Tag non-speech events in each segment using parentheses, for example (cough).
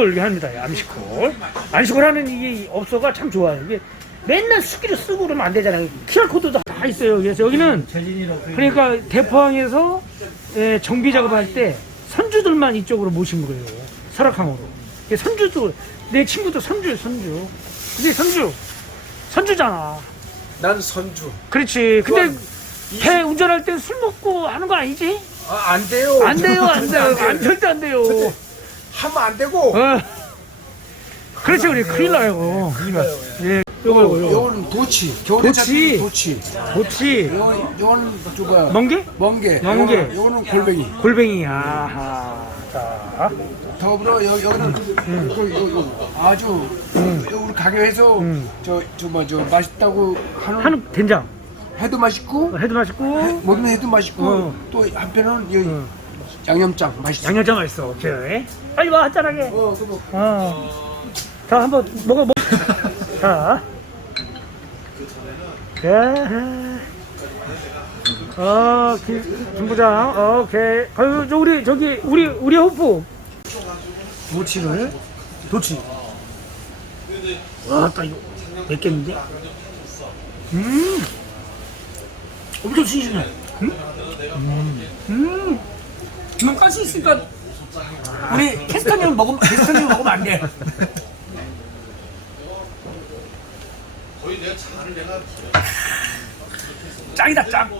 암시콜 합니다. 암시콜. 암시콜 하는 이게 업소가 참 좋아요. 이게 맨날 수기를 쓰고 그러면 안 되잖아요. QR코드도 다 있어요. 그래서 여기는 그러니까 대포항에서 예, 정비 작업할 때 선주들만 이쪽으로 모신 거예요. 설악항으로. 예, 선주도 내 친구도 선주 선주. 근데 선주 선주잖아. 난 선주. 그렇지. 근데 배 운전할 때 술 먹고 하는 거 아니지? 아, 안 돼요. 안 돼요, 안 돼요. 안 돼요. 안, 절대 안 돼요. 하면 안 되고. 어. 그렇지, 우리 큰일 나요. 예, 요거, 요거, 요거. 요거는 도치. 겨울에 도치. 도치. 좋지. 요건 요거는 저거 멍게? 멍게. 멍게. 요거는, 요거는 골뱅이. 골뱅이. 아하. 자. 더불어 여, 여기는 그, 요, 요, 아주 요 우리 가게에서 음. 저저뭐저 맛있다고 하는, 한우 된장. 해도 맛있고 해도 맛있고. 먹는 해도 맛있고 어. 또 한편은 여기 어. 양념장 맛있어. 양념장 맛있어. 오케이. 빨리 와, 한잔하게. 어, 그거 어. 자, 한번 먹어, 먹어. (laughs) 자. 예. 어, 김, 김 부장. 오케이. 아유, 저 우리, 저기, 우리, 우리 호프. 도치를, 도치. 와, 딱 이거 몇 개인데? 음. 엄청 신신해. 음? 음. 음. 가스 있으니까 우리 캐스터님 먹으면 캐스터님 먹으면 안 돼. 짱이다 짱.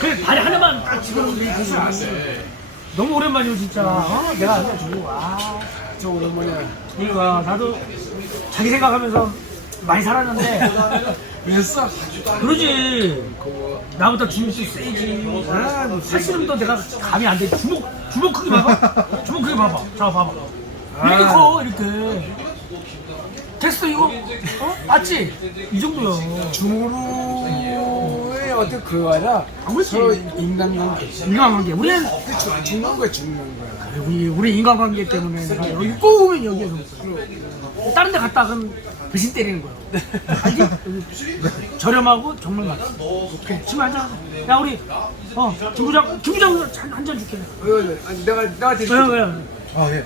그래 발이 하나만 딱 집어넣으면 되지. 너무 오랜만이고 진짜. 어? 내가 알려주고. 아, 저 오랜만에 이거 봐. 나도 자기 생각하면서 많이 살았는데. (laughs) 그랬어. 그러지. 나보다 주먹도 세지. 아, 뭐 살씨름도 내가 감이 안 돼. 주먹, 주먹 크기 봐봐. 주먹 크기 봐봐. 자, 봐봐. 이렇게 커, 이렇게. 됐어, 이거. 어? 맞지? 이 정도야. 중으로의 어떤 그거 아니라 그렇지. 서로 인간관계. 인간관계. 우리는, 그 죽- 죽는 거야 죽는 거야. 우리, 우리 인간관계 때문에 내가 여기 꼭 오면 여기에서. 다른 데 갔다 가면 배신 때리는 거야. 알지? 여기 저렴하고 정말 맛있어. 오케이. 지금 한잔 하자. 야, 우리, 어, 김부장, 김부장 한잔 줄게. 어, 아니, 내가 내가 드릴게. 그래, 그래. 아, 예.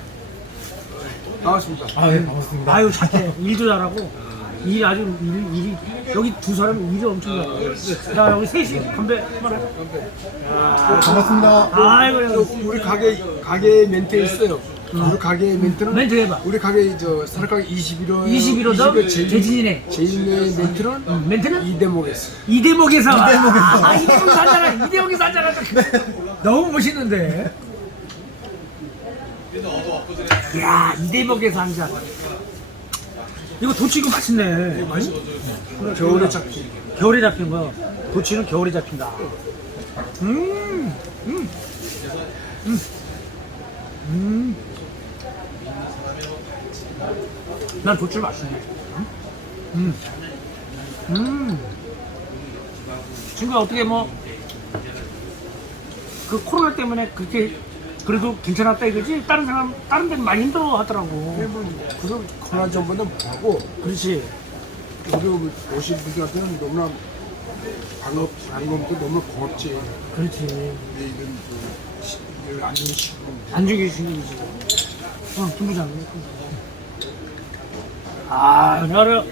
반갑습니다. 아, 예, 반갑습니다. 아유 착해 일도 잘하고 일 아주 일, 일이 여기 두 사람 일이 엄청 잘해 자 여기 셋이 건배 한번 해. 반갑습니다. 아이고 우리 가게 가게 멘트 있어요. 우리 가게 멘트는 멘트 해봐. 우리 가게 저 사락가게 21호 21호점 재진이네. 제인의 멘트는 멘트는? 이 대목에서 이 대목에서. 이 대목에서. 아 이 대목에서 하잖아. 이 대목에서 하잖아. 너무 멋있는데. 야 이 대목에서 한잔. 이거 도치 이거 맛있네. 맛있 겨울에 잡힌 겨울에 잡힌 거. 도치는 겨울에 잡힌다. 음, 음, 음, 음. 난 도치 맛있네 음, 음. 친구야 어떻게 뭐 그 코로나 때문에 그렇게 그래도 괜찮았다 이거지 다른 사람 다른 데는 많이 힘들어 하더라고 그래서 코로나 전보다 하고 그렇지 우리 오신 분들한테는 너무나 반갑 반갑고 너무 고맙지. 그렇지 근데 이건 그 시- 이걸 안 좋은 시국. 안중에 주님이지. 어, 김부장. 아, 나를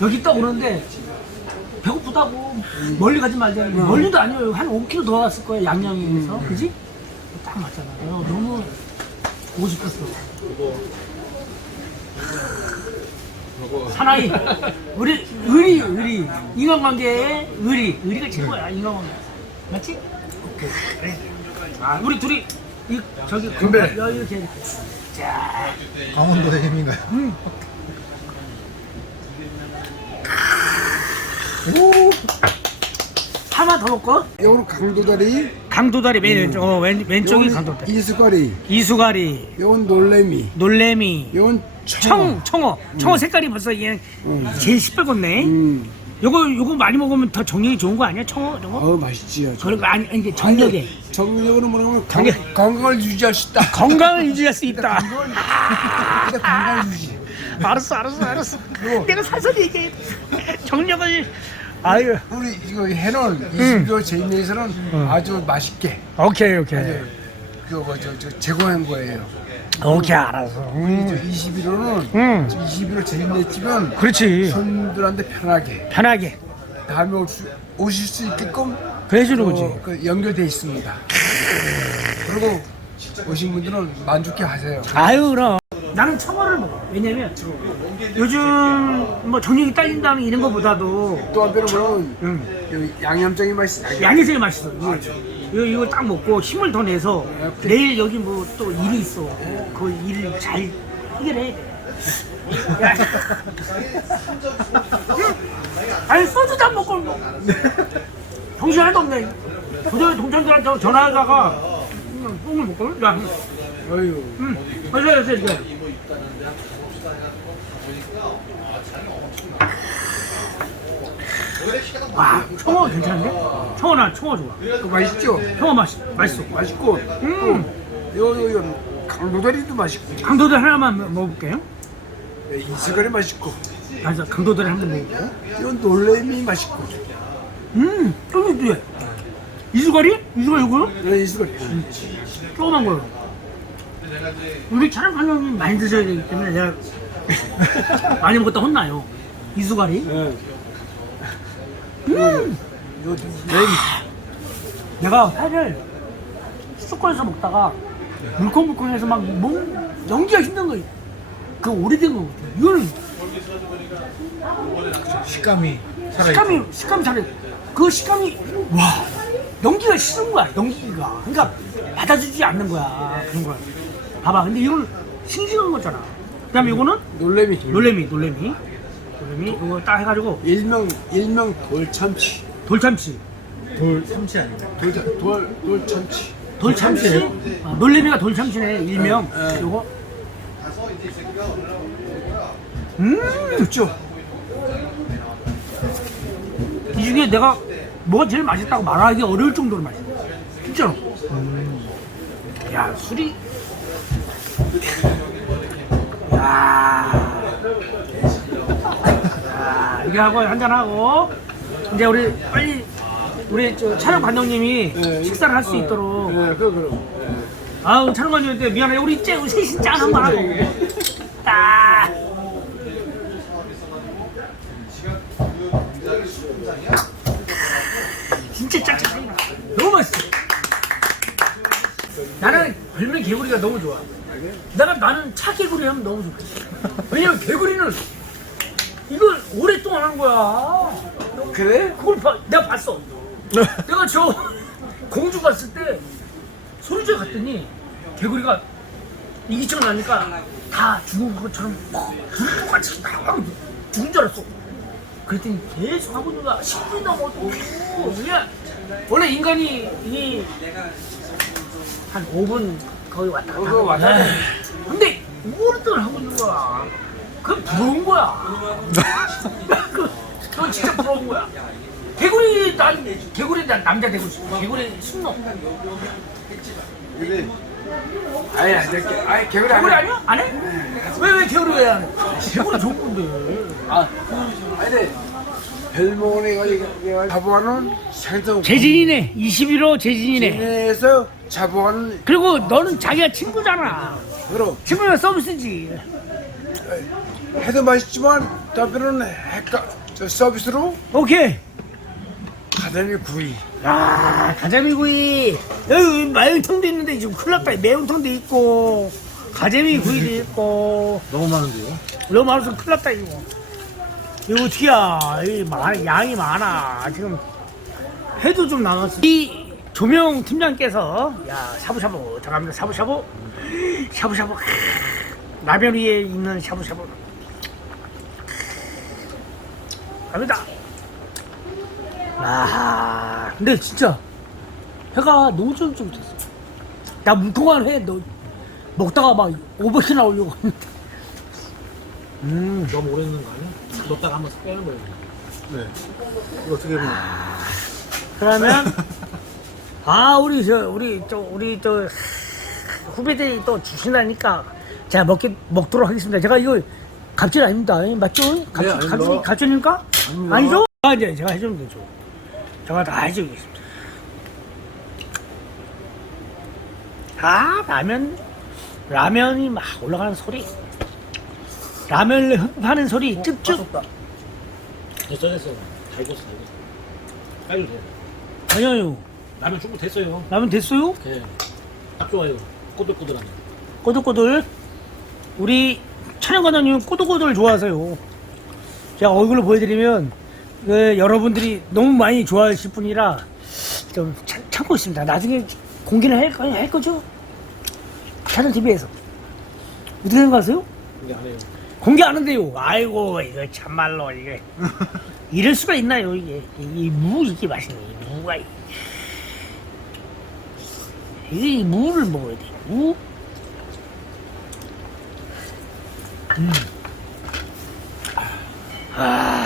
여기 딱 오는데 배고프다고 멀리 가지 말자. 멀리도 아니에요. 한 5km 더 왔을 거야, 양양에서. 그지? 딱 맞잖아. 어, 너무 오고 싶었어. 사나이. 우리, 의리, 의리. 인간관계의 의리. 의리가 최고야, 인간관계. 맞지? 그래. 아, 우리 둘이 이 저기 건배. 이렇게. 자, 강원도의 힘인가요? 하나 더 먹고? 요거는 강도다리, 강도다리 맨 왼쪽, 어, 왼, 왼쪽이 강도다리. 이수가리, 이수가리, 요건 놀래미, 놀래미, 요건 청, 청어. 청어. 색깔이 벌써 이게 제일 시뻘겋네. 음, 요거 요거 많이 먹으면 더 정력이 좋은 거 아니야? 청어 저거? 어우 맛있지요. 저런 거 아니 이게 정력에 정력으로 뭐냐면 정력. 건- 건강을 유지할 수 있다. 건강을 유지할 수 있다. 근데 건강을 유지. 알았어, 알았어, 알았어. 내가 사서 얘기해. 정력을 아유. 우리 이거 해놓은 20여 제인에서는 아주 맛있게 오케이, 오케이. 그거 저, 저 제공한 거예요. 오케이 알았어. 음. 21호는 음. 21호 재밌지만 그렇지. 손들한테 편하게 편하게 다음에 올 수, 오실 수 있게끔 그래 주는 거지. 어, 그 연결돼 있습니다. 그리고 오신 분들은 만족해 하세요. 아유 그럼 나는 청어를 먹어 왜냐면 요즘 뭐 정력이 딸린다는 이런 거보다도 또 한편으로는 음, 양념장이 맛있어. 양념. 양이 맛있어 이거, 이거, 이거 딱 먹고 힘을 더 내서 내일 여기 뭐 또 일이 있어 그 일을 잘 해결해야 돼 야. 아니 소주도 안 먹고 뭐. 정신 하나도 없네 도저히 동창들한테 전화하다가 그냥 뽕을 먹거든 야 어휴. 응. 맞아요, 맞아요. 와, 청어 괜찮은데? 청어 나 청어 좋아. 그거 맛있죠? 청어 맛 맛있어. 맛있고. 음, 요, 요, 요, 강도다리도 맛있고. 강도다리 하나만 먹어볼게요. 네, 이스가리 맛있고. 그래서 강도다리 한번 먹고. 요 놀래미 맛있고. 음, 쫄깃해. 이수가리? 이수가리 이거? 네, 이스가리. 조그만 거요. 우리 촬영 관장님 많이 드셔야 되기 때문에 제가 (laughs) 많이 먹었다 혼나요. 이수가리. 네. 음. 요, 내가 회를 수도권에서 먹다가 물컹물컹해서 막 몸, 연기가 힘든 거, 그 오래된 거 같아. 이거는 식감이 살아있죠. 식감이, 식감이 잘해. 그 식감이, 와, 연기가 싫은 거야, 연기가. 그러니까 받아주지 않는 거야. 그런 거야. 봐봐. 근데 이건 싱싱한 거잖아. 그 다음에 이거는 놀래미. 놀래미, 놀래미. 놀래미, 이거 딱 해가지고 일명, 일명 돌참치. 돌참치. 돌 삼치 아닌가? 돌, 돌, 돌참치. 돌참치? 아, 놀래미가 돌참치네, 일명. 네. 요거. 음! 좋죠? 이 중에 내가 뭐가 제일 맛있다고 말하기 어려울 정도로 맛있어. 진짜로. 야, 술이. 야. 야, 이게 하고 한잔 하고. 이제 우리 빨리 우리 저 촬영 감독님이 네, 식사를 할수 있도록. 네, 그, 그럼. 아우 촬영 감독님한테 미안해. 우리 째 우리 셋이 짠 한번 하고. 딱. 진짜 짝짝이 너무 맛있어. 나는 별명 개구리가 너무 좋아. 내가 나는 차 개구리 하면 너무 좋겠어. 왜냐면 개구리는 이걸 오랫동안 한 거야. 그래? 그걸 봐, 내가 봤어. 내가 저 공주 갔을 때 소리제 갔더니 개구리가 이기청 나니까 다 죽은 것처럼 똑같이 다 죽은 줄 알았어. 그랬더니 계속 하고 있는 거야. 10분 넘어도 그냥 원래 인간이 이 한 5분 거의 왔다 갔다 어, 하는 왔다 거야. 근데 오랫동안 하고 있는 거야. 그건 부러운 거야. 그, 그건 진짜 부러운 거야. 개구리 난 개구리 난 남자 되고 싶어. 개구리 순놈. 그래. 아니, 아니, 개- 아니, 개구리 개구리 아니야. 아니야? 안 해? 왜 왜 개구리 왜 안 해? 개구리 좋은 건데. 아, 아니, 네. 별몽원에 자부하는 생성 재진이네. 21호 재진이네. 에서 자부하는 그리고 너는 자기가 친구잖아. 그럼 친구면 서비스지. 해도 맛있지만 답변은 핵가 저 서비스로 오케이. 가자미 구이. 아, 가자미구이. 여기 매운탕도 있는데 지금 큰일 났다. 매운탕도 있고, 가자미 구이도 있고. 너무 많은데요? 너무 많아서 큰일 났다, 이거. 이거 어떡이야. 이 마- 양이 많아. 지금 해도 좀 남았어. 이 조명 팀장께서, 야, 샤브샤브 들어갑니다. 샤브샤브. 샤브샤브. 크, 라면 위에 있는 샤브샤브. 갑니다. 아, 근데 진짜 해가 너무 쫄깃쫄깃했어. 나 물통한 회 너, 먹다가 막 오버키 나오려고 했는데. 음, 너무 오래 있는 거 아니야? 넣다가 한번 싹 빼는 거예요. 네. 이거 어떻게 보면 그러면 (laughs) 아 우리 저 우리 저 우리 저 후배들이 또 주신다니까 제가 먹게 먹도록 하겠습니다. 제가 이거 갑질 아닙니다. 맞죠? 갑질 네, 아닙니다. 갑질 갑질입니까? 아니죠? 아 이제 제가 해주면 되죠. 제가 다 해주겠습니다. 아 라면 라면이 막 올라가는 소리 라면을 흡하는 소리 찝찝 됐어 됐어 다 익었어 다 익었어 빨리 돼 아니요 라면 충분 됐어요 라면 됐어요? 네. 딱 좋아요 꼬들꼬들하네 꼬들꼬들 우리 촬영관장님 꼬들꼬들 좋아하세요. 제가 얼굴을 보여드리면 그 여러분들이 너무 많이 좋아하실 분이라 좀 참, 참고 있습니다. 나중에 공개를 할, 거- 할 거죠? 사전 TV에서. 어떻게 생각하세요? 근데 안 해요. 공개 안 한대요. 아이고 이거 참말로 이게. (laughs) 이럴 수가 있나요 이게? 이무 이게 맛있네. 이 무가 이- 이게 이 무를 먹어야 돼. 무? 음. 아.